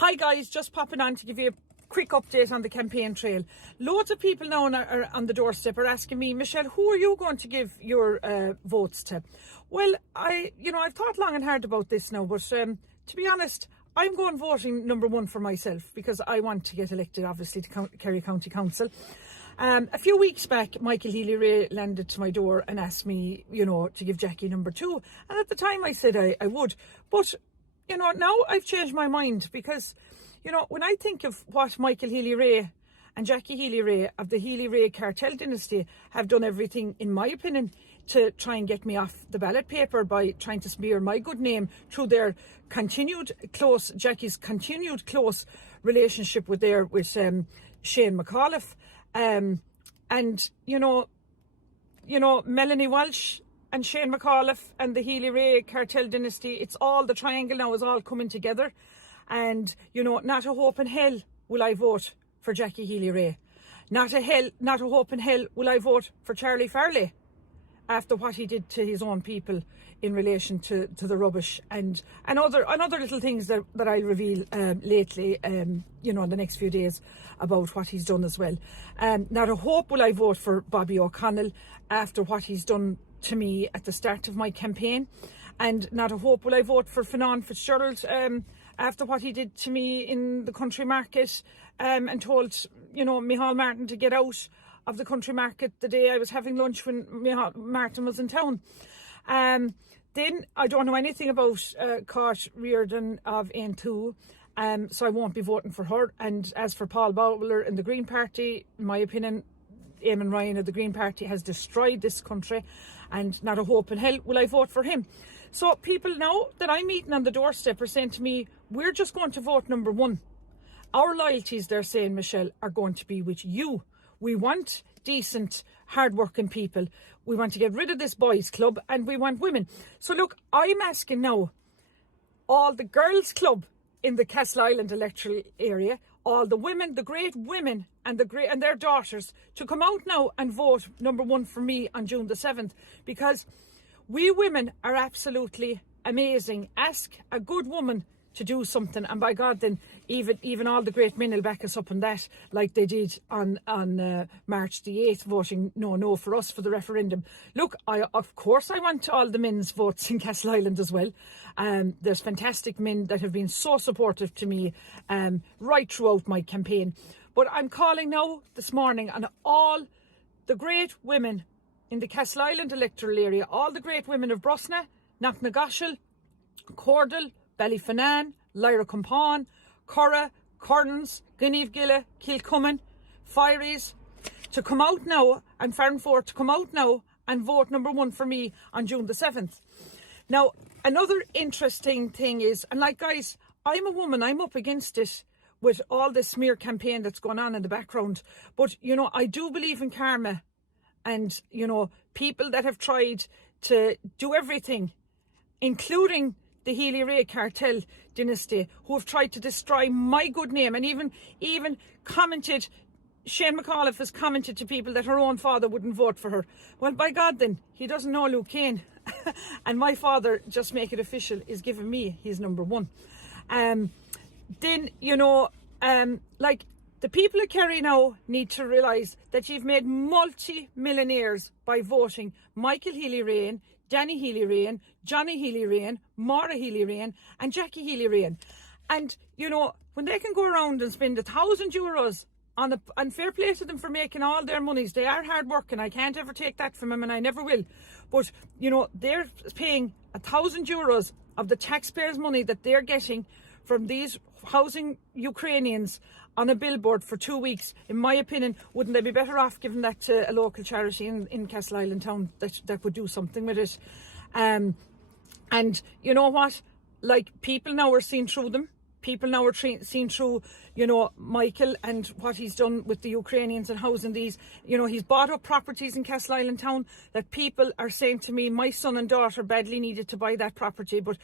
Hi guys, just popping on to give you a quick update on the campaign trail. Loads of people now are on the doorstep are asking me, Michelle, who are you going to give your votes to? Well, I've thought long and hard about this now, but to be honest, I'm going voting number one for myself because I want to get elected, obviously, to Kerry County Council. A few weeks back, Michael Healy landed to my door and asked me, to give Jackie number two. And at the time I said I would. But, now I've changed my mind because, when I think of what Michael Healy and Jackie Healy of the Healy Cartel Dynasty have done everything, in my opinion, to try and get me off the ballot paper by trying to smear my good name through their Jackie's continued close relationship with Shane McAuliffe. Melanie Walsh and Shane McAuliffe and the Healy Cartel Dynasty, it's all, the triangle now is all coming together. And, not a hope in hell will I vote for Jackie Healy. Not a hope in hell will I vote for Charlie Farley after what he did to his own people in relation to the rubbish and other little things that I'll reveal lately, in the next few days about what he's done as well. Not a hope will I vote for Bobby O'Connell after what he's done to me at the start of my campaign. And not a hope will I vote for Fionnán Fitzgerald after what he did to me in the country market and told, Micheál Martin to get out of the country market the day I was having lunch when Micheál Martin was in town. Then I don't know anything about Cart Reardon of Aontú, so I won't be voting for her. And as for Paul Bowler in the Green Party, in my opinion, Eamon Ryan of the Green Party has destroyed this country, and not a hope in hell will I vote for him. So people now that I'm meeting on the doorstep are saying to me, we're just going to vote number one. Our loyalties, they're saying, Michelle, are going to be with you. We want decent, hard-working people. We want to get rid of this boys' club and we want women. So look, I'm asking now all the girls' club in the Castleisland electoral area, all the women, the great women and their daughters to come out now and vote number one for me on June the 7th, because we women are absolutely amazing. Ask a good woman to do something, and by God, then even all the great men will back us up on that, like they did on March the 8th, voting no for us for the referendum. Look, of course I want all the men's votes in Castleisland as well. There's fantastic men that have been so supportive to me right throughout my campaign. But I'm calling now this morning on all the great women in the Castleisland electoral area, all the great women of Brosna, Knocknagoshel, Cordal, Ballyfinane, Lyra Compon, Curra, Corns, Guinevere, Kilcummin, Fireys, to come out now, and Farnford to come out now and vote number one for me on June the 7th. Now, another interesting thing is, and like guys, I'm a woman, I'm up against it with all this smear campaign that's going on in the background. But, I do believe in karma. And, people that have tried to do everything, including the Healy Cartel Dynasty, who have tried to destroy my good name, and even commented, Shane McAuliffe has commented to people that her own father wouldn't vote for her. Well, by God then, he doesn't know Luke Keane. And my father, just make it official, is giving me his number one. Then, the people of Kerry now need to realise that you've made multi-millionaires by voting Michael Healy, Danny Healy, Johnny Healy, Maura Healy, and Jackie Healy. And, when they can go around and spend €1,000 and fair play to them for making all their monies. They are hard working. I can't ever take that from them, and I never will. But, they're paying €1,000 of the taxpayers' money that they're getting from these housing Ukrainians on a billboard for 2 weeks. In my opinion, wouldn't they be better off giving that to a local charity in Castleisland town that would do something with it? And you know what? People now are seeing through them. People now are seeing through, Michael and what he's done with the Ukrainians and housing these. He's bought up properties in Castleisland town that people are saying to me, my son and daughter badly needed to buy that property. But,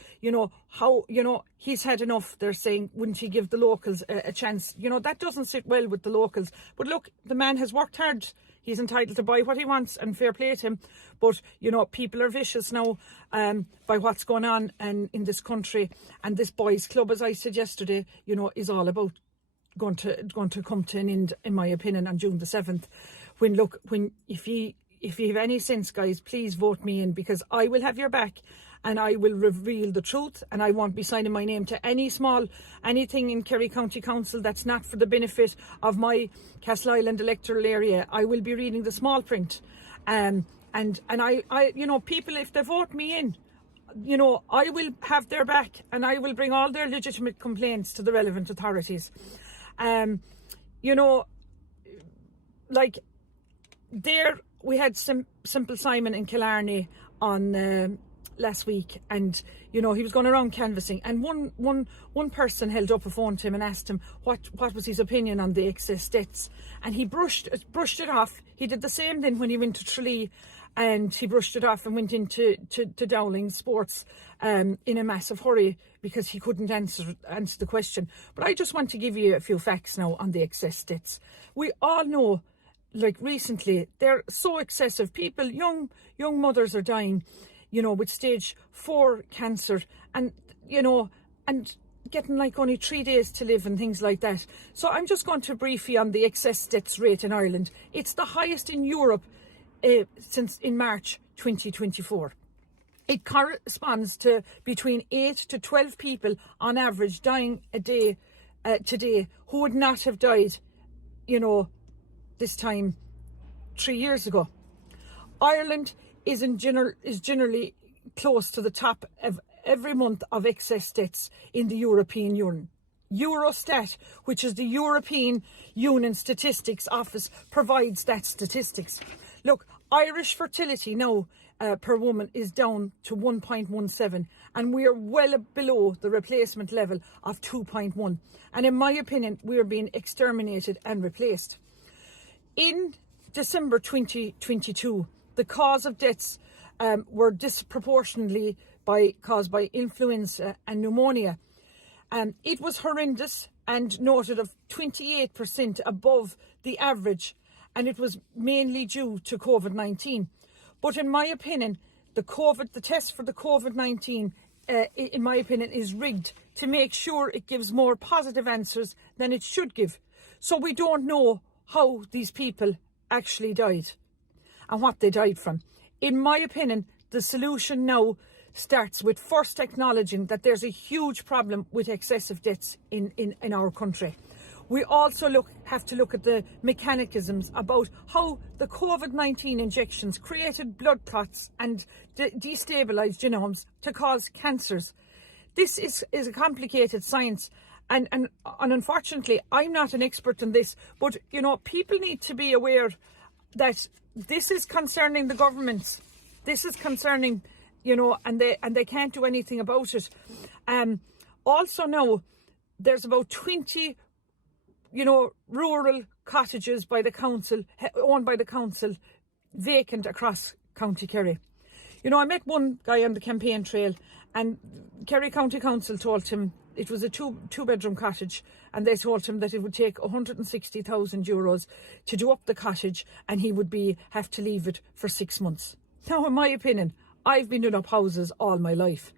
he's had enough. They're saying, wouldn't he give the locals a chance? That doesn't sit well with the locals. But look, the man has worked hard He's entitled to buy what he wants, and fair play to him. But, you know, people are vicious now by what's going on in this country. And this boys' club, as I said yesterday, you know, is all about going to come to an end, in my opinion, on June the 7th. If you have any sense, guys, please vote me in, because I will have your back. And I will reveal the truth, and I won't be signing my name to anything in Kerry County Council that's not for the benefit of my Castleisland electoral area. I will be reading the small print. And I, you know, people, if they vote me in, you know, I will have their back, and I will bring all their legitimate complaints to the relevant authorities. You know, like, there we had Simple Simon in Killarney on last week, and you know, he was going around canvassing, and one person held up a phone to him and asked him what was his opinion on the excess deaths, and he brushed it off. He did the same then when he went to Tralee, and he brushed it off and went into Dowling Sports in a massive hurry because he couldn't answer the question. But I just want to give you a few facts now on the excess deaths. We all know, like, recently they're so excessive. People, young mothers are dying, you know, with stage 4 cancer, and, you know, and getting like only 3 days to live and things like that. So I'm just going to brief you on the excess deaths rate in Ireland. It's the highest in Europe since in March 2024. It corresponds to between 8 to 12 people on average dying a day today, who would not have died, you know, this time 3 years ago. Ireland is generally close to the top of every month of excess deaths in the European Union. Eurostat, which is the European Union Statistics Office, provides that statistics. Look, Irish fertility now per woman is down to 1.17, and we are well below the replacement level of 2.1. And in my opinion, we are being exterminated and replaced. In December 2022, the cause of deaths were disproportionately caused by influenza and pneumonia. It was horrendous and noted of 28% above the average, and it was mainly due to COVID-19. But in my opinion, the test for the COVID-19, in my opinion, is rigged to make sure it gives more positive answers than it should give. So we don't know how these people actually died and what they died from. In my opinion, the solution now starts with first acknowledging that there's a huge problem with excessive deaths in our country. We also have to look at the mechanisms about how the COVID-19 injections created blood clots and destabilised genomes to cause cancers. This is a complicated science, and unfortunately, I'm not an expert in this, but, you know, people need to be aware that this is concerning the governments. This is concerning, you know, and they can't do anything about it. Also now, there's about 20, you know, rural cottages by the council, owned by the council, vacant across County Kerry. You know, I met one guy on the campaign trail, and Kerry County Council told him it was a two-bedroom cottage, and they told him that it would take €160,000 to do up the cottage, and he would have to leave it for 6 months. Now, in my opinion, I've been doing up houses all my life.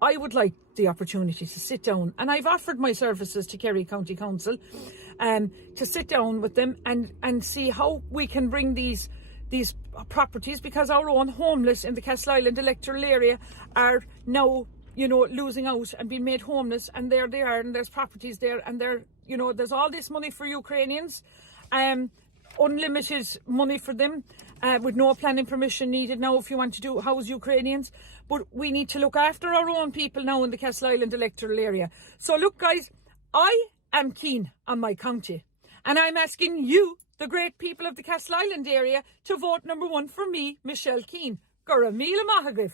I would like the opportunity to sit down, and I've offered my services to Kerry County Council to sit down with them and see how we can bring these properties, because our own homeless in the Castleisland electoral area are now, you know, losing out and being made homeless, and there they are, and there's properties there, and you know, there's all this money for Ukrainians, unlimited money for them, with no planning permission needed now if you want to house Ukrainians. But we need to look after our own people now in the Castleisland electoral area. So look, guys, I am keen on my county, and I'm asking you, the great people of the Castleisland area, to vote number 1 for me, Michelle Keane. Gura Mila Mahagriff.